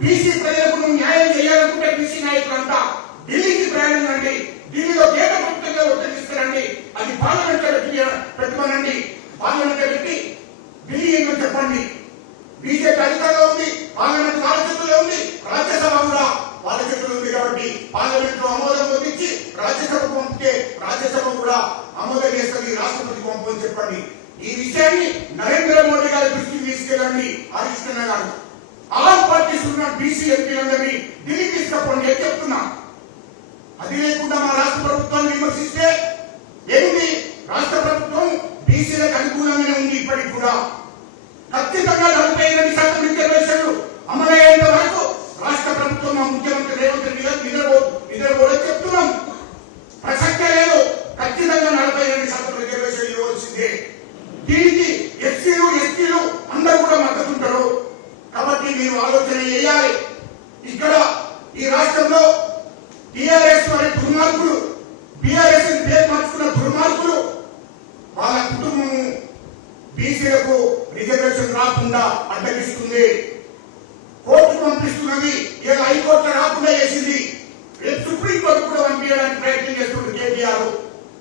BC ప్రజలకు న్యాయం చేయాలనుకుంటే బీసీ నాయకులంతా ఢిల్లీకి ప్రయాణం రండి, ఢిల్లీలో కేంద్ర ప్రభుత్వంగా ఒత్తిడి తీసుకురండి, అది పార్లమెంట్ లో పెట్టమనండి, పార్లమెంట్ లో పెట్టి ఢిల్లీ ఏంటో చెప్పండి. బీజేపీ అధికారంలో ఉంది, పార్లమెంట్ వాళ్ళ చేతుల్లో ఉంది, రాజ్యసభ కూడా వాళ్ళ చేతుల్లో ఉంది. కాబట్టి పార్లమెంట్ లో ఆమోదం పొందించి రాజ్యసభ పంపితే రాజ్యసభ కూడా ఆమోదం చేస్తుంది, రాష్ట్రపతికి పంపని చెప్పండి. ఈ విషయాన్ని నరేంద్ర మోడీ గారి దృష్టికి తీసుకెళ్ళండి. హరికృష్ణ గారు ఆల్ పార్టీస్ ఉన్న బీసీ ఎంపీలందరినీ ఢిల్లీకి తీసుకపోండి అని చెప్తున్నా. అది లేకుండా మా రాష్ట్ర ప్రభుత్వాన్ని విమర్శిస్తే ఏంటి? రాష్ట్ర ప్రభుత్వం బీసీలకు అనుకూలంగానే ఉంది. ఇప్పటికి కూడా ఖచ్చితంగా 48% రిజర్వేషన్లు అమలయ్యేంత వరకు రాష్ట్ర ప్రభుత్వం మా ముఖ్యమంత్రి రేవంత్ రెడ్డి గారు నిద్రపోవడం చెప్తున్నాం. ప్రసక్తే లేదు. ఖచ్చితంగా 48% రిజర్వేషన్ ఇవ్వాల్సిందే. దీనికి ఎస్సీలు ఎస్టీలు అందరూ కూడా మద్దతుంటారు. కాబట్టి మీరు ఆలోచన చేయాలి. ఇక్కడ ఈ రాష్ట్రంలో టీఆర్ఎస్ వారి దుర్మార్గులు, బీఆర్ఎస్ పేరు మార్చుకున్న దుర్మార్గులు వాళ్ళ కుటుంబము బీసీలకు రిజర్వేషన్ రాకుండా అడ్డగిస్తుంది, కోర్టు పంపిస్తున్నది.